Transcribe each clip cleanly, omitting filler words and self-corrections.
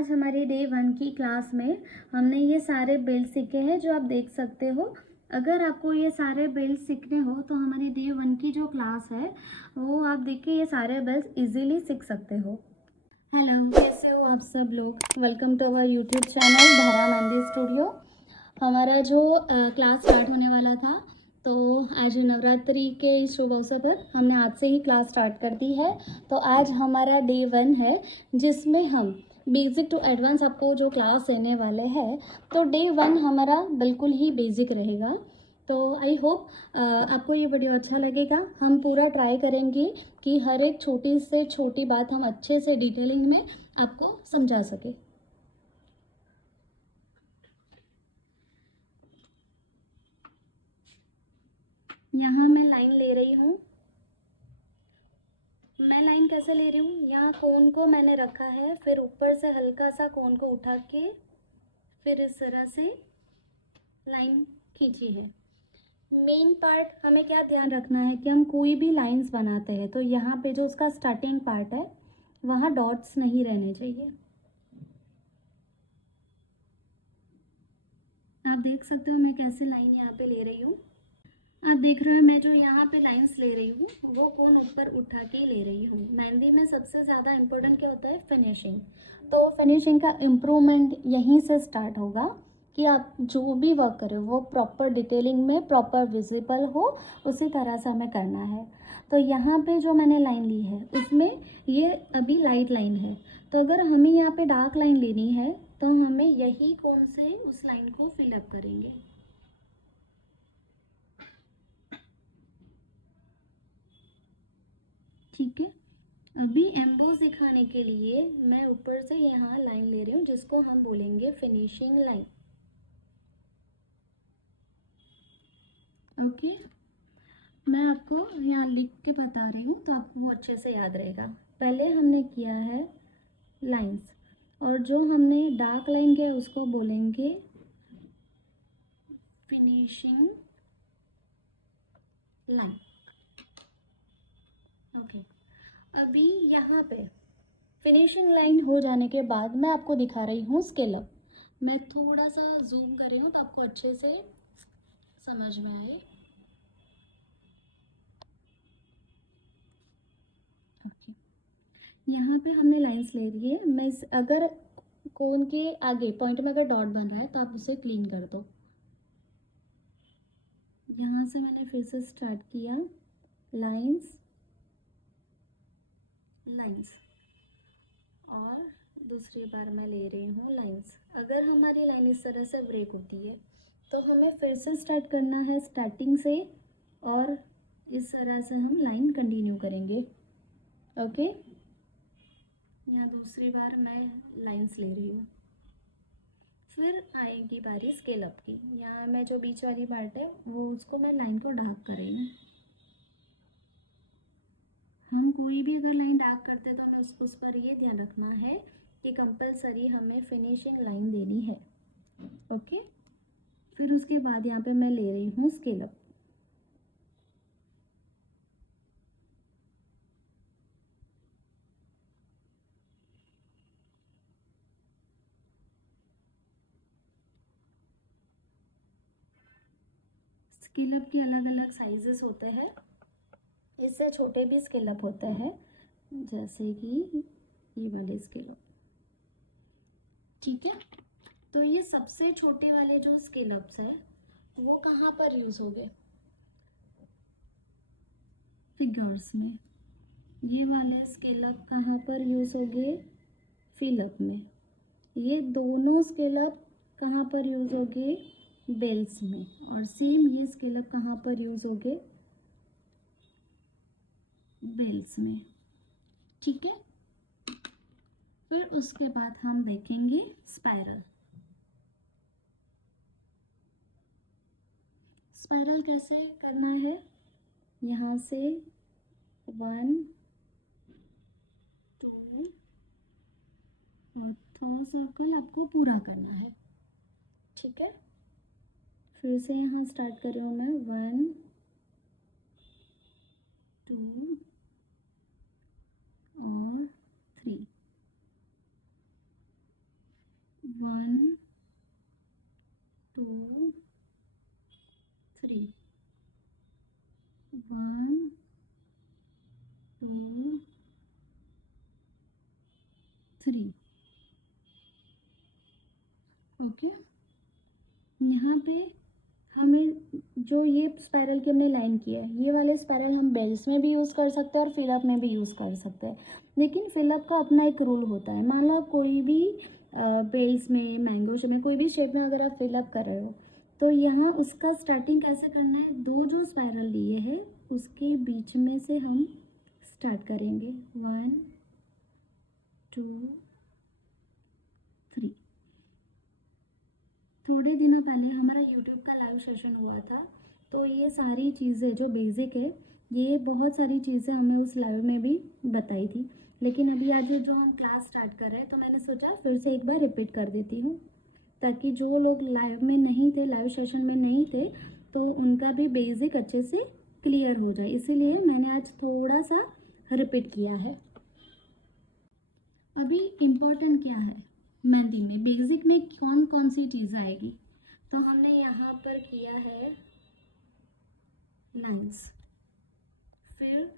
आज हमारी डे 1 की क्लास में हमने ये सारे बिल्ड सीखे हैं जो आप देख सकते हो। अगर आपको ये सारे बिल्ड सीखने हो तो हमारी डे 1 की जो क्लास है वो आप देख के ये सारे बिल्ड इजीली सीख सकते हो। हेलो, कैसे हो आप सब लोग। Welcome to our YouTube channel Dhara Mehndi studio. हमारा जो क्लास स्टार्ट होने वाला था, तो आज नवरात्रि के शुभ अवसर पर हमने आज से ही क्लास स्टार्ट कर दी है। तो आज हमारा डे 1 है जिसमें हम बेसिक टू एडवांस आपको जो क्लास देने वाले हैं। तो डे 1 हमारा बिल्कुल ही बेसिक रहेगा। तो आई होप आपको ये वीडियो अच्छा लगेगा। हम पूरा ट्राई करेंगे कि हर एक छोटी से छोटी बात हम अच्छे से डिटेलिंग में आपको समझा सके। यहाँ मैं लाइन ले रही हूँ। मैं लाइन कैसे ले रही हूँ, यहाँ कोन को मैंने रखा है, फिर ऊपर से हल्का सा कोन को उठा के फिर इस तरह से लाइन खींची है। मेन पार्ट हमें क्या ध्यान रखना है कि हम कोई भी लाइंस बनाते हैं तो यहाँ पे जो उसका स्टार्टिंग पार्ट है वहाँ डॉट्स नहीं रहने चाहिए। आप देख सकते हो मैं कैसे लाइन यहाँ पे ले रही हूँ। आप देख रहे हो मैं जो यहाँ पे लाइंस ले रही हूँ वो कोन ऊपर उठा के ले रही हूँ। मेहंदी में सबसे ज़्यादा इम्पोर्टेंट क्या होता है, फिनिशिंग। तो फिनिशिंग का इम्प्रूवमेंट यहीं से स्टार्ट होगा कि आप जो भी वर्क करें वो प्रॉपर डिटेलिंग में प्रॉपर विजिबल हो, उसी तरह से हमें करना है। तो यहाँ पे जो मैंने लाइन ली है उसमें ये अभी लाइट लाइन है, तो अगर हमें यहाँ पे डार्क लाइन लेनी है तो हमें यही कोन से उस लाइन को फिलअप करेंगे। ठीक है, अभी एम्बोस दिखाने के लिए मैं ऊपर से यहाँ लाइन ले रही हूँ जिसको हम बोलेंगे फिनिशिंग लाइन। ओके, मैं आपको यहाँ लिख के बता रही हूँ तो आपको अच्छे से याद रहेगा। पहले हमने किया है लाइंस, और जो हमने डार्क लाइन किया उसको बोलेंगे फिनिशिंग लाइन। ओके, अभी यहाँ पे फिनिशिंग लाइन हो जाने के बाद मैं आपको दिखा रही हूँ स्केलअप। मैं थोड़ा सा जूम कर रही हूँ तो आपको अच्छे से समझ में आए। ओके, यहाँ पे हमने लाइंस ले ली है। मैं अगर कोन के आगे पॉइंट में अगर डॉट बन रहा है तो आप उसे क्लीन कर दो। यहाँ से मैंने फिर से स्टार्ट किया लाइंस लाइंस, और दूसरी बार मैं ले रही हूँ लाइंस। अगर हमारी लाइन इस तरह से ब्रेक होती है तो हमें फिर से स्टार्ट करना है स्टार्टिंग से, और इस तरह से हम लाइन कंटिन्यू करेंगे। ओके, यहाँ दूसरी बार मैं लाइंस ले रही हूँ। फिर आएगी बारी स्केल अप की। यहाँ मैं जो बीच वाली पार्ट है वो उसको मैं लाइन को डार्क कर रही हूँ। हम कोई भी अगर लाइन डार्क करते हैं तो हमें उसको उस पर ये ध्यान रखना है कि कंपलसरी हमें फिनिशिंग लाइन देनी है। ओके, फिर उसके बाद यहाँ पे मैं ले रही हूँ स्केल अप। स्केल अप के अलग अलग साइजेस होते हैं, इससे छोटे भी स्केल अप होते हैं जैसे कि ये वाले स्केल अप। ठीक है, तो ये सबसे छोटे वाले जो स्केल अप्स है वो कहाँ पर यूज होंगे, फिगर्स में। ये वाले स्केल अप कहाँ पर यूज होंगे, फिलअप में। ये दोनों स्केल अप कहाँ पर यूज होंगे, बेल्स में। और सेम ये स्केल अप कहाँ पर यूज होंगे, बेल्स में। ठीक है, फिर उसके बाद हम देखेंगे स्पाइरल। स्पाइरल कैसे करना है, यहाँ से 1 2 और थोड़ा सर्कल आपको पूरा करना है। ठीक है, फिर से यहाँ स्टार्ट कर रही हूँ मैं 1 2 और 3। 1 2 3 1 2 3। ओके, यहाँ पे हमें जो ये स्पायरल की हमने लाइन किया है, ये वाले स्पायरल हम बेल्स में भी यूज़ कर सकते हैं और फिलअप में भी यूज़ कर सकते हैं। लेकिन फिलअप का अपना एक रूल होता है। मान लो आप कोई भी बेल्स में, मैंगो शेप में, कोई भी शेप में अगर आप फिलअप कर रहे हो, तो यहाँ उसका स्टार्टिंग कैसे करना है, दो जो स्पायरल लिए हैं उसके बीच में से हम स्टार्ट करेंगे। 1 2 3। थोड़े दिनों पहले हमारा यूट्यूब का लाइव सेशन हुआ था, तो ये सारी चीज़ें जो बेसिक है, ये बहुत सारी चीज़ें हमें उस लाइव में भी बताई थी। लेकिन अभी आज जो हम क्लास स्टार्ट कर रहे हैं, तो मैंने सोचा फिर से एक बार रिपीट कर देती हूँ, ताकि जो लोग लाइव में नहीं थे, लाइव सेशन में नहीं थे, तो उनका भी बेसिक अच्छे से क्लियर हो जाए, इसीलिए मैंने आज थोड़ा सा रिपीट किया है। अभी इम्पोर्टेंट क्या है, मेहंदी में बेसिक में कौन कौन सी चीज़ आएगी, तो हमने यहाँ पर किया है लाइंस, फिर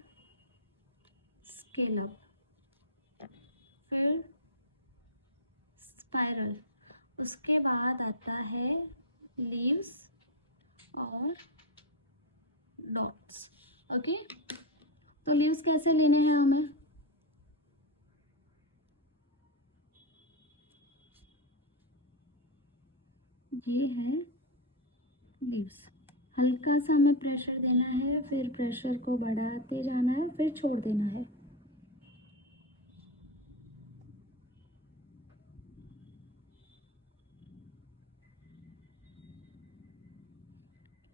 स्केल अप, फिर स्पाइरल, उसके बाद आता है लीव्स और डॉट्स। ओके, तो लीव्स कैसे लेने हैं हमें, ये है लीव्स। हल्का सा हमें प्रेशर देना है, फिर प्रेशर को बढ़ाते जाना है, फिर छोड़ देना है।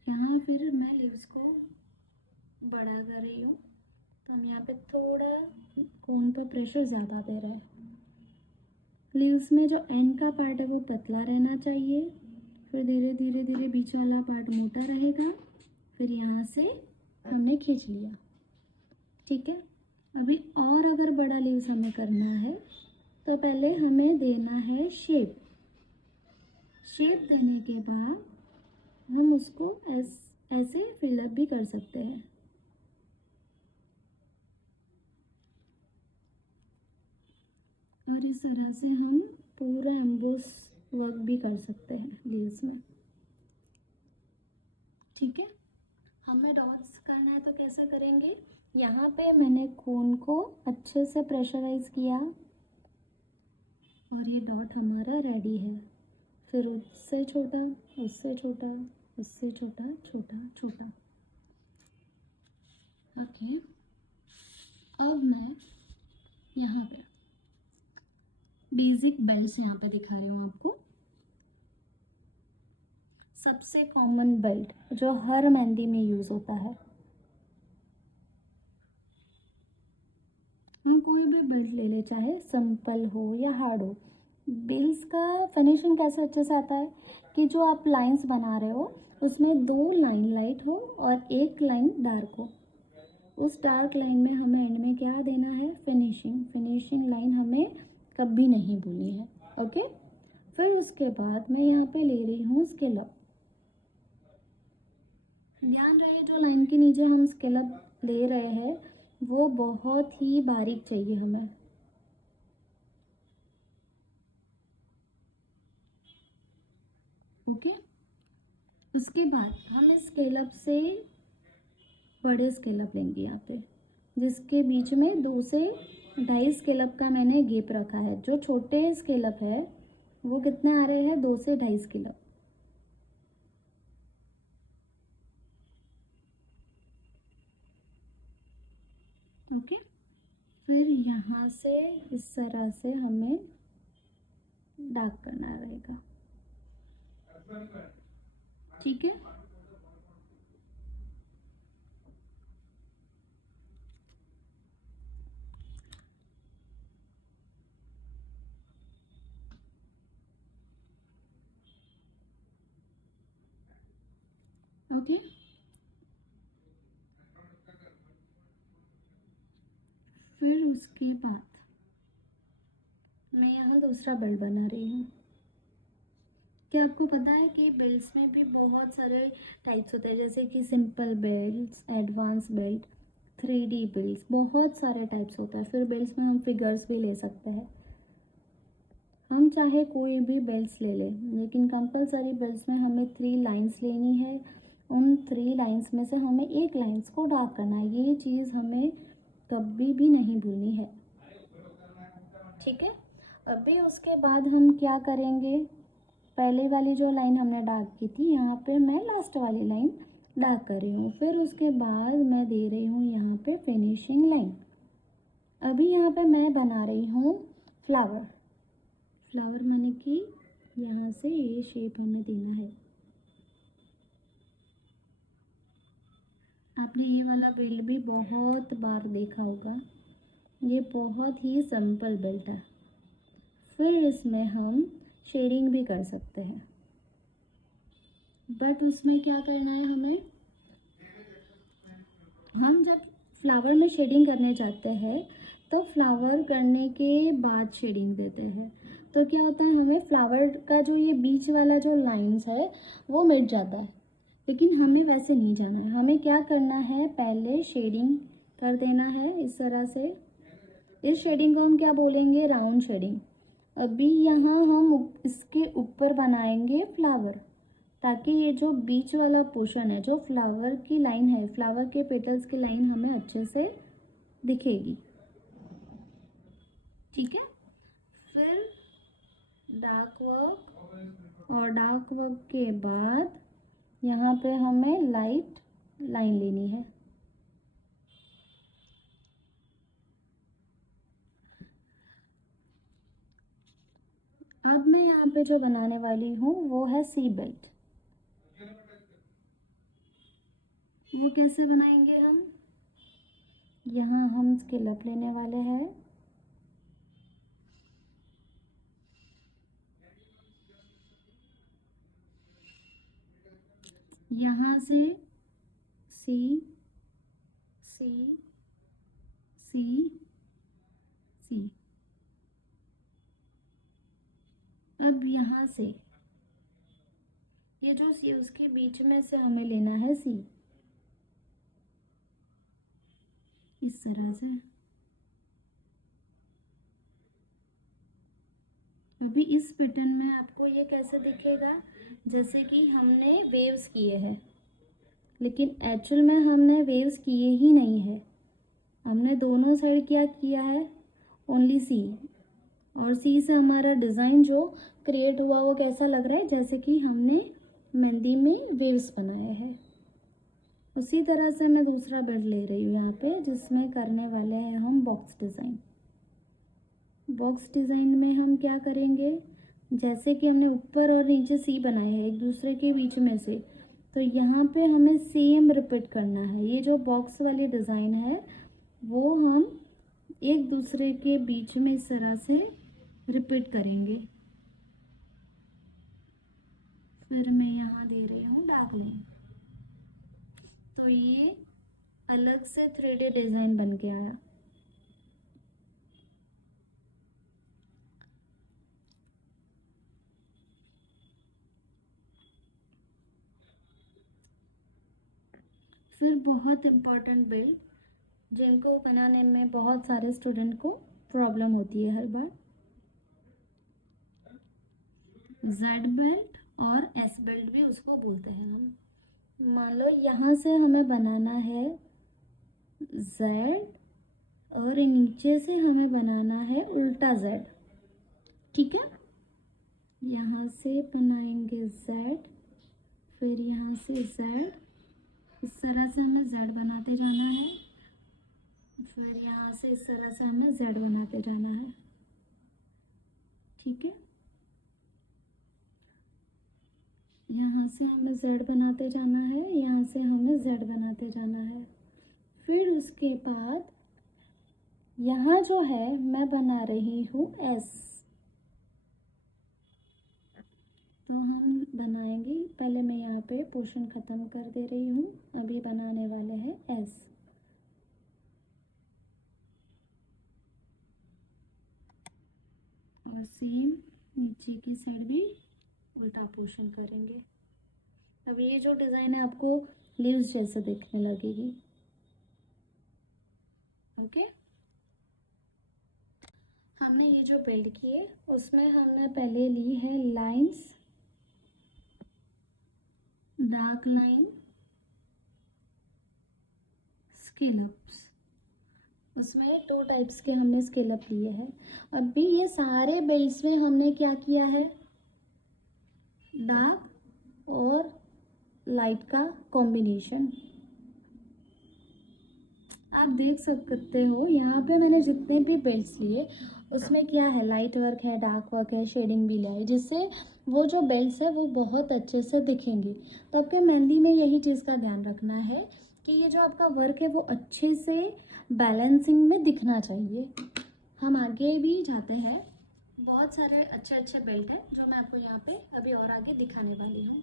यहाँ फिर मैं लीव्स को बढ़ा कर रही हूँ, तो हम यहाँ पे थोड़ा कोन पर प्रेशर ज़्यादा दे रहे हैं। लीव्स में जो एंड का पार्ट है वो पतला रहना चाहिए, फिर धीरे धीरे धीरे बीच वाला पार्ट मोटा रहेगा, फिर यहाँ से हमने खींच लिया। ठीक है, अभी और अगर बड़ा लीव्स हमें करना है, तो पहले हमें देना है शेप। शेप देने के बाद हम उसको ऐसे फिलअप भी कर सकते हैं। और इस तरह से हम पूरा एम्बोस वर्क भी कर सकते हैं लीव्स में। ठीक है, हमें डॉट्स करना है तो कैसा करेंगे, यहाँ पे मैंने कोन को अच्छे से प्रेशराइज किया और ये डॉट हमारा रेडी है। फिर उससे छोटा, उससे छोटा, उससे छोटा, छोटा छोटा। ओके, अब मैं यहाँ पे बेसिक बेल्ट यहाँ पे दिखा रही हूँ आपको। सबसे कॉमन बेल्ट जो हर मेहंदी में यूज़ होता है, हम कोई भी बेल्ट ले ले, चाहे सिंपल हो या हार्ड हो। बेल्स का फिनिशिंग कैसे अच्छे से आता है कि जो आप लाइंस बना रहे हो उसमें 2 लाइन लाइट हो और 1 लाइन डार्क हो। उस डार्क लाइन में हमें एंड में क्या देना है, फिनिशिंग। फिनिशिंग लाइन हमें कभी नहीं भूलनी है। ओके, फिर उसके बाद मैं यहाँ पे ले रही हूँ स्केलअप। ध्यान रहे जो लाइन के नीचे हम स्केलअप ले रहे हैं वो बहुत ही बारीक चाहिए हमें। ओके, उसके बाद हम इस स्केलअप से बड़े स्केलअप लेंगे यहाँ पे, जिसके बीच में 2 से 2.5 स्केलअप का मैंने गैप रखा है। जो छोटे स्केलअप है वो कितने आ रहे हैं, 2 से 2.5 स्केलअप। ओके, फिर यहाँ से इस तरह से हमें डार्क करना रहेगा। ठीक है, ओके, फिर उसके बाद मैं यहाँ दूसरा बेल्ट बना रही हूँ। क्या आपको पता है कि बेल्ट्स में भी बहुत सारे टाइप्स होते हैं, जैसे कि simple belts, advance belt, 3D belts, बहुत सारे टाइप्स होता है। फिर बेल्ट्स में हम फिगर्स भी ले सकते हैं। हम चाहे कोई भी बेल्ट्स ले लें, लेकिन कंपलसरी बेल्ट्स में हमें 3 लाइंस लेनी है। उन 3 लाइंस में से हमें एक लाइंस को डार्क करना है। ये चीज़ हमें कभी भी नहीं भूलनी है, ठीक है। अभी उसके बाद हम क्या करेंगे, पहले वाली जो लाइन हमने डार्क की थी, यहाँ पे मैं लास्ट वाली लाइन डार्क कर रही हूँ। फिर उसके बाद मैं दे रही हूँ यहाँ पे फिनिशिंग लाइन। अभी यहाँ पे मैं बना रही हूँ फ्लावर। फ्लावर माने कि यहाँ से ये शेप हमें देना है। आपने ये वाला बेल्ट भी बहुत बार देखा होगा, ये बहुत ही सिंपल बेल्ट है। फिर इसमें हम शेडिंग भी कर सकते हैं, बट उसमें क्या करना है हमें, हम जब फ्लावर में शेडिंग करने जाते हैं तो फ्लावर करने के बाद शेडिंग देते हैं, तो क्या होता है, हमें फ्लावर का जो ये बीच वाला जो लाइंस है वो मिट जाता है। लेकिन हमें वैसे नहीं जाना है, हमें क्या करना है, पहले शेडिंग कर देना है इस तरह से। इस शेडिंग को हम क्या बोलेंगे, राउंड शेडिंग। अभी यहाँ हम इसके ऊपर बनाएंगे फ्लावर, ताकि ये जो बीच वाला पोर्शन है, जो फ्लावर की लाइन है, फ्लावर के पेटल्स की लाइन हमें अच्छे से दिखेगी, ठीक है। फिर डार्क वर्क, और डार्क वर्क के बाद यहाँ पे हमें लाइट लाइन लेनी है। अब मैं यहाँ पे जो बनाने वाली हूँ वो है सी बेल्ट। वो कैसे बनाएंगे हम, यहाँ हम स्केलअप लेने वाले हैं। यहाँ से सी सी सी सी, अब यहाँ से ये जो सी उसके बीच में से हमें लेना है सी, इस तरह से। अभी इस पैटर्न में आपको ये कैसे दिखेगा, जैसे कि हमने वेव्स किए हैं, लेकिन एक्चुअल में हमने वेव्स किए ही नहीं है। हमने दोनों साइड क्या किया है, ओनली सी, और सी से हमारा डिज़ाइन जो क्रिएट हुआ वो कैसा लग रहा है, जैसे कि हमने मेहंदी में वेव्स बनाए हैं। उसी तरह से मैं दूसरा बेल्ट ले रही हूँ यहाँ पे, जिसमें करने वाले हैं हम बॉक्स डिज़ाइन। बॉक्स डिज़ाइन में हम क्या करेंगे, जैसे कि हमने ऊपर और नीचे सी बनाए हैं एक दूसरे के बीच में से, तो यहाँ पे हमें सेम रिपीट करना है। ये जो बॉक्स वाली डिज़ाइन है वो हम एक दूसरे के बीच में इस तरह से रिपीट करेंगे। फिर मैं यहाँ दे रही हूँ डार्क लाइन, तो ये अलग से 3D डिज़ाइन बन के आया। फिर बहुत इम्पॉर्टेंट बेल्ट, जिनको बनाने में बहुत सारे स्टूडेंट को प्रॉब्लम होती है हर बार, जेड बेल्ट और एस बेल्ट भी उसको बोलते हैं हम। मान लो यहाँ से हमें बनाना है जेड, और नीचे से हमें बनाना है उल्टा जेड, ठीक है। यहाँ से बनाएंगे जेड, फिर यहाँ से जेड, इस तरह से हमें जेड बनाते जाना है। फिर यहाँ से इस तरह से हमें जेड बनाते जाना है, ठीक है। यहाँ से हमें जेड बनाते जाना है, यहाँ से हमें जेड बनाते जाना है। फिर उसके बाद यहाँ जो है मैं बना रही हूँ एस, तो हम बनाएंगे, पहले मैं यहाँ पे पोर्शन ख़त्म कर दे रही हूँ, अभी बनाने वाले हैं एस। और सेम नीचे की साइड भी उल्टा पोर्शन करेंगे। अब ये जो डिज़ाइन है आपको लीव्स जैसे दिखने लगेगी। ओके, हमने ये जो बेल्ट की है उसमें हमने पहले ली है लाइंस, डार्क लाइन, स्केलप्स। उसमें 2 टाइप्स के हमने स्केलअप लिए हैं। अभी ये सारे बेल्ट्स में हमने क्या किया है, डार्क और लाइट का कॉम्बिनेशन। आप देख सकते हो यहाँ पे मैंने जितने भी बेल्ट्स लिए उसमें क्या है, लाइट वर्क है, डार्क वर्क है, शेडिंग भी लाई, जिससे वो जो बेल्ट्स है वो बहुत अच्छे से दिखेंगी। तो आपके मेहंदी में यही चीज़ का ध्यान रखना है कि ये जो आपका वर्क है वो अच्छे से बैलेंसिंग में दिखना चाहिए। हम आगे भी जाते हैं, बहुत सारे अच्छे अच्छे बेल्ट हैं जो मैं आपको यहाँ पे अभी और आगे दिखाने वाली हूँ।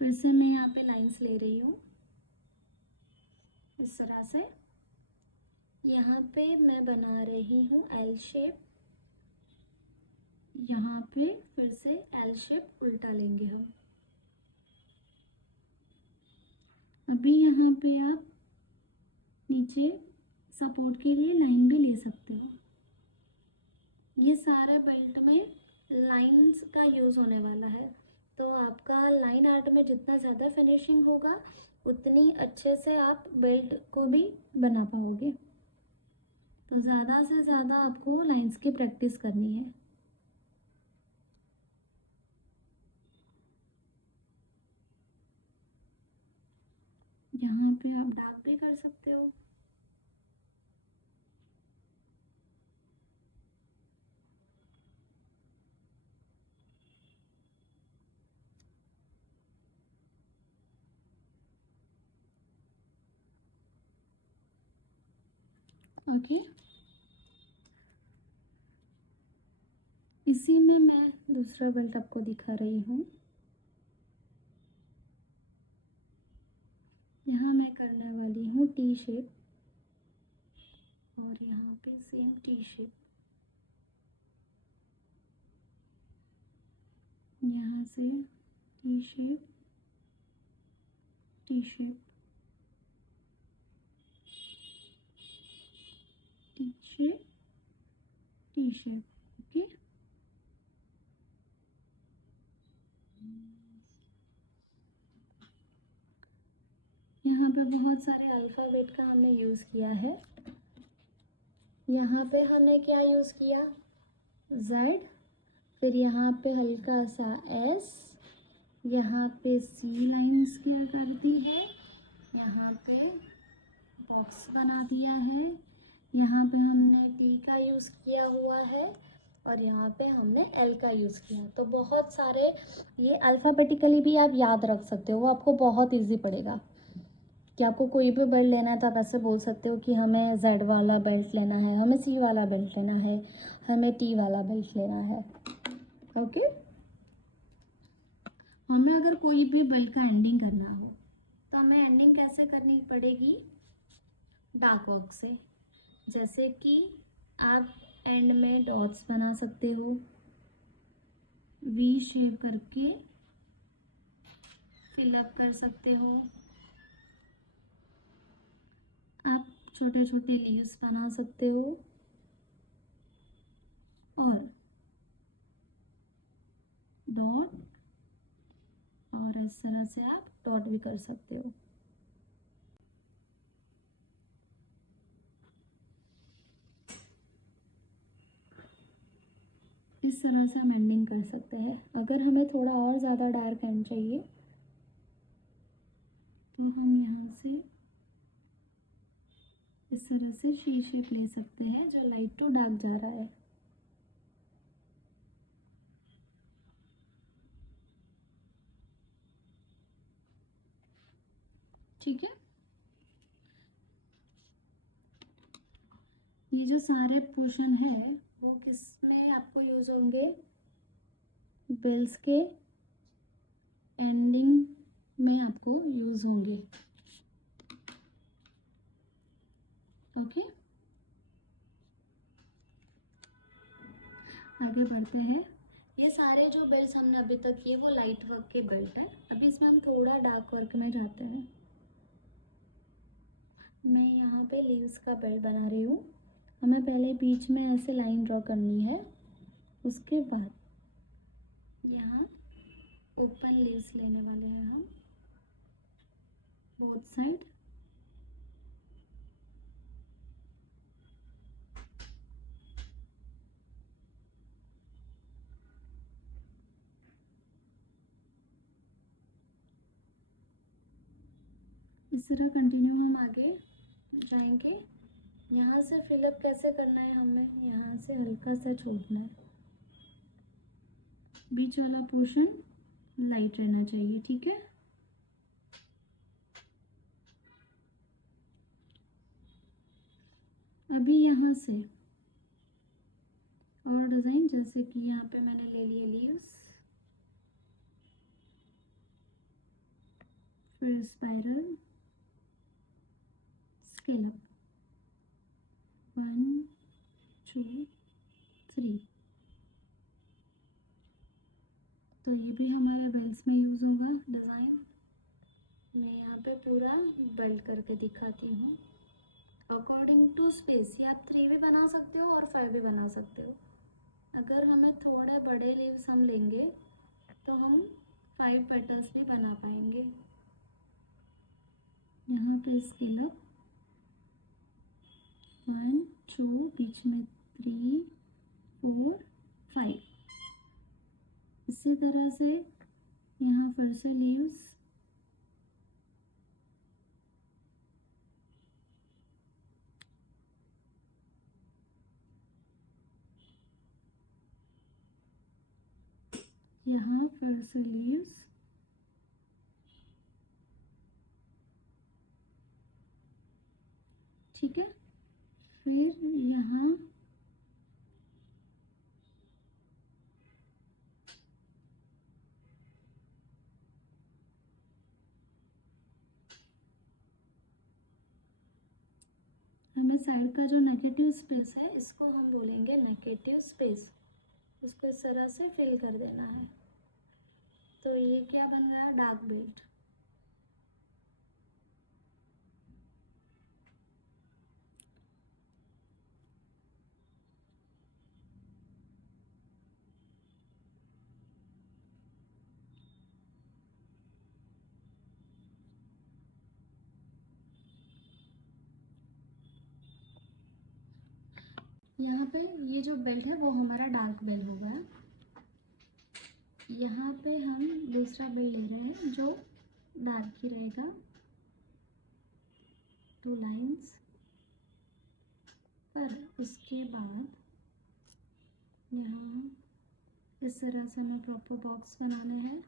फिर से मैं यहाँ पे लाइंस ले रही हूँ इस तरह से। यहाँ पे मैं बना रही हूँ एल शेप, यहाँ पे फिर से एल शेप उल्टा लेंगे हम। अभी यहाँ पे आप नीचे सपोर्ट के लिए लाइन भी ले सकते हो। ये सारे बेल्ट में लाइंस का यूज़ होने वाला है, तो आपका लाइन आर्ट में जितना ज़्यादा फिनिशिंग होगा उतनी अच्छे से आप बेल्ट को भी बना पाओगे। तो ज़्यादा से ज़्यादा आपको लाइंस की प्रैक्टिस करनी है। यहाँ पे आप डार्क भी कर सकते हो। ओके, इसी में मैं दूसरा बेल्ट आपको दिखा रही हूँ। यहाँ मैं करने वाली हूँ टी शेप और यहाँ पे सेम टी शेप, यहाँ से T shape, T shape, T shape, T shape. Okay, यहाँ पे बहुत सारे अल्फ़ाबेट का हमने यूज़ किया है। यहाँ पे हमने क्या यूज़ किया, Z, फिर यहाँ पे हल्का सा S, यहाँ पे C लाइन्स किया कर दी है, यहाँ पे बॉक्स बना दिया है, यहाँ पे हमने T का यूज़ किया हुआ है और यहाँ पे हमने L का यूज़ किया। तो बहुत सारे ये अल्फ़ाबेटिकली भी आप याद रख सकते हो, वो आपको बहुत इजी पड़ेगा। कि आपको कोई भी बेल्ट लेना है तो आप ऐसे बोल सकते हो कि हमें Z वाला बेल्ट लेना है, हमें C वाला बेल्ट लेना है, हमें T वाला बेल्ट लेना है। ओके, हमें अगर कोई भी बेल्ट का एंडिंग करना हो तो हमें एंडिंग कैसे करनी पड़ेगी, डार्क वर्क से। जैसे कि आप एंड में डॉट्स बना सकते हो, वी शेप करके फिल अप कर सकते हो, आप छोटे छोटे लीव्स बना सकते हो और डॉट, और इस तरह से आप डॉट भी कर सकते हो। इस तरह से हम एंडिंग कर सकते हैं। अगर हमें थोड़ा और ज़्यादा डार्क एंड चाहिए तो हम यहाँ से इस तरह से शी शेप ले सकते हैं जो लाइट टू डार्क जा रहा है। ठीक है, ये जो सारे पोर्शन है वो किस में आपको यूज़ होंगे, बेल्स के एंडिंग में आपको यूज़ होंगे। ओके, आगे बढ़ते हैं। ये सारे जो बेल्ट हमने अभी तक किए वो लाइट वर्क के बेल्ट है। अभी इसमें हम थोड़ा डार्क वर्क में जाते हैं। मैं यहाँ पे लीव्स का बेल्ट बना रही हूँ। हमें पहले बीच में ऐसे लाइन ड्रॉ करनी है, उसके बाद यहाँ ओपन लीव्स लेने वाले हैं हम बोथ साइड। इस तरह कंटिन्यू हम आगे जाएंगे। यहाँ से फिलअप कैसे करना है, हमें यहाँ से हल्का सा छोड़ना है, बीच वाला पोर्शन लाइट रहना चाहिए, ठीक है। अभी यहाँ से और डिज़ाइन, जैसे कि यहाँ पे मैंने ले लिए लीव्स, फिर स्पाइरल, स्केल अप, 1 2 3। तो ये भी हमारे बेल्ट्स में यूज़ होगा डिज़ाइन। मैं यहाँ पे पूरा बेल्ट करके दिखाती हूँ अकॉर्डिंग टू स्पेस। ये आप 3 भी बना सकते हो और 5 भी बना सकते हो। अगर हमें थोड़े बड़े लीव्स हम लेंगे तो हम 5 पेटल्स भी बना पाएंगे। यहाँ पे स्केल अप 1 2, बीच में 3 4 5। इसी तरह से यहाँ फिर से लीव्स, यहाँ फिर से लीव्स, ठीक है। फिर यहाँ हमें साइड का जो नेगेटिव स्पेस है इसको हम बोलेंगे नेगेटिव स्पेस। उसको इस तरह से फिल कर देना है। तो ये क्या बन गया, डार्क बेल्ट। यहाँ पे ये जो बेल्ट है वो हमारा डार्क बेल्ट हो गया। यहाँ पे हम दूसरा बेल्ट ले रहे हैं जो डार्क ही रहेगा, 2 लाइंस पर। उसके बाद यहाँ इस तरह से हमें प्रॉपर बॉक्स बनाने हैं।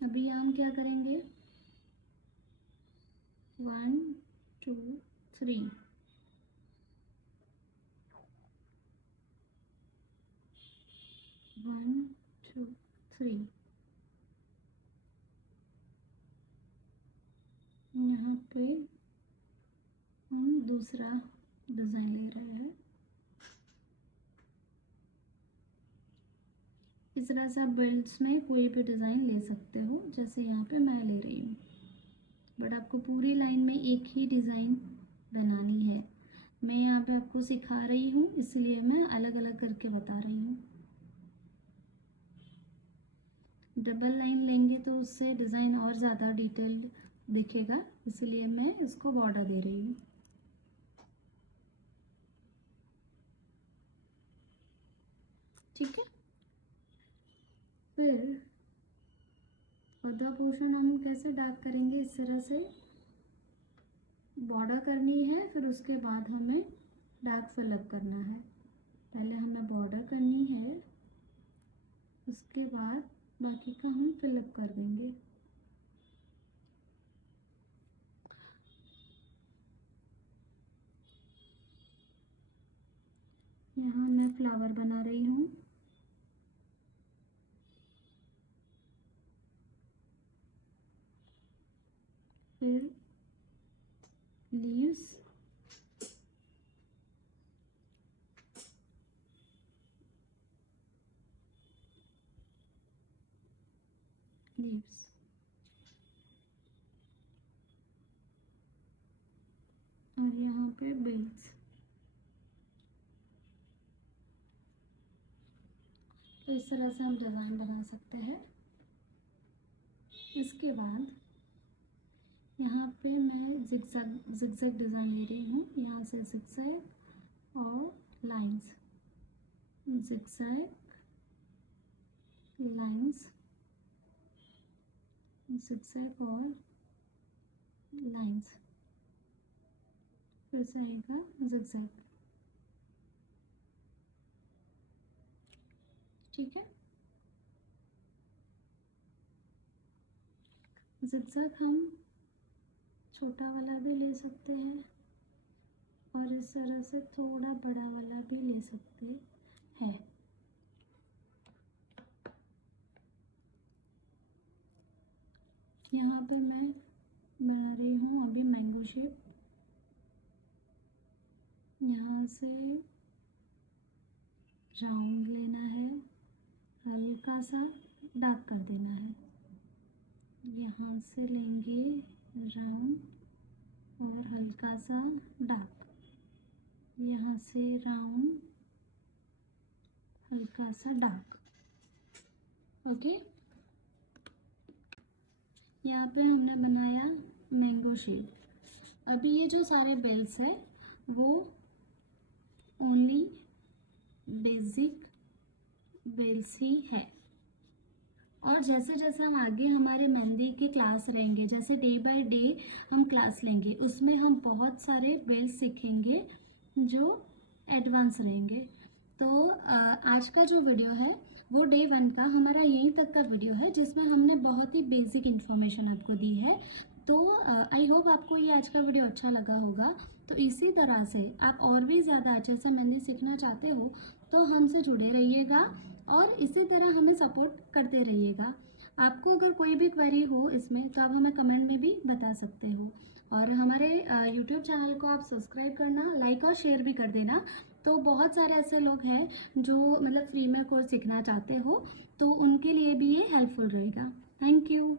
अभी हम क्या करेंगे, 1 2 3, वन टू थ्री। यहाँ पे हम दूसरा डिज़ाइन ले रहे हैं। इस तरह से आप बेल्ट्स में कोई भी डिज़ाइन ले सकते हो, जैसे यहाँ पे मैं ले रही हूँ। बट आपको पूरी लाइन में एक ही डिज़ाइन बनानी है। मैं यहाँ पे आपको सिखा रही हूँ, इसलिए मैं अलग अलग करके बता रही हूँ। डबल लाइन लेंगे तो उससे डिज़ाइन और ज़्यादा डिटेल्ड दिखेगा, इसलिए मैं इसको बॉर्डर दे रही हूँ। ठीक है। फिर आधा पोर्शन हम कैसे डार्क करेंगे, इस तरह से बॉर्डर करनी है, फिर उसके बाद हमें डार्क फिलअप करना है। पहले हमें बॉर्डर करनी है, उसके बाद बाकी का हम फिलअप कर देंगे। यहाँ मैं फ्लावर बना रही हूँ। फिर लीव्स, लीव्स, और यहाँ पे बेल्स। तो इस तरह से हम डिज़ाइन बना सकते हैं। इसके बाद यहाँ पे मैं जिगजैग डिज़ाइन ले रही हूँ। यहाँ से जिगजैग और लाइंस, जिगजैग, लाइंस, जिगजैग और लाइंस, फिर से आएगा जिगजैग। ठीक है, जिगजैग हम छोटा वाला भी ले सकते हैं और इस तरह से थोड़ा बड़ा वाला भी ले सकते हैं। यहाँ पे मैं बना रही हूँ अभी मैंगो शेप। यहाँ से राउंड लेना है, हल्का सा डार्क कर देना है। यहाँ से लेंगे राउंड और हल्का सा डार्क, यहाँ से राउंड, हल्का सा डार्क। ओके, यहाँ पे हमने बनाया मैंगो शेप। अभी ये जो सारे बेल्स है वो ओनली बेसिक बेल्स ही है। और जैसे जैसे हम आगे हमारे मेहंदी की क्लास रहेंगे, जैसे डे बाय डे हम क्लास लेंगे, उसमें हम बहुत सारे बेल्स सीखेंगे जो एडवांस रहेंगे। तो आज का जो वीडियो है वो डे 1 का हमारा यहीं तक का वीडियो है, जिसमें हमने बहुत ही बेसिक इन्फॉर्मेशन आपको दी है। तो आई होप आपको ये आज का वीडियो अच्छा लगा होगा। तो इसी तरह से आप और भी ज़्यादा अच्छे से मेहंदी सीखना चाहते हो तो हमसे जुड़े रहिएगा और इसी तरह हमें सपोर्ट करते रहिएगा। आपको अगर कोई भी क्वेरी हो इसमें तो आप हमें कमेंट में भी बता सकते हो। और हमारे यूट्यूब चैनल को आप सब्सक्राइब करना, लाइक और शेयर भी कर देना। तो बहुत सारे ऐसे लोग हैं जो मतलब फ्री में कोर्स सीखना चाहते हो, तो उनके लिए भी ये हेल्पफुल रहेगा। Thank you.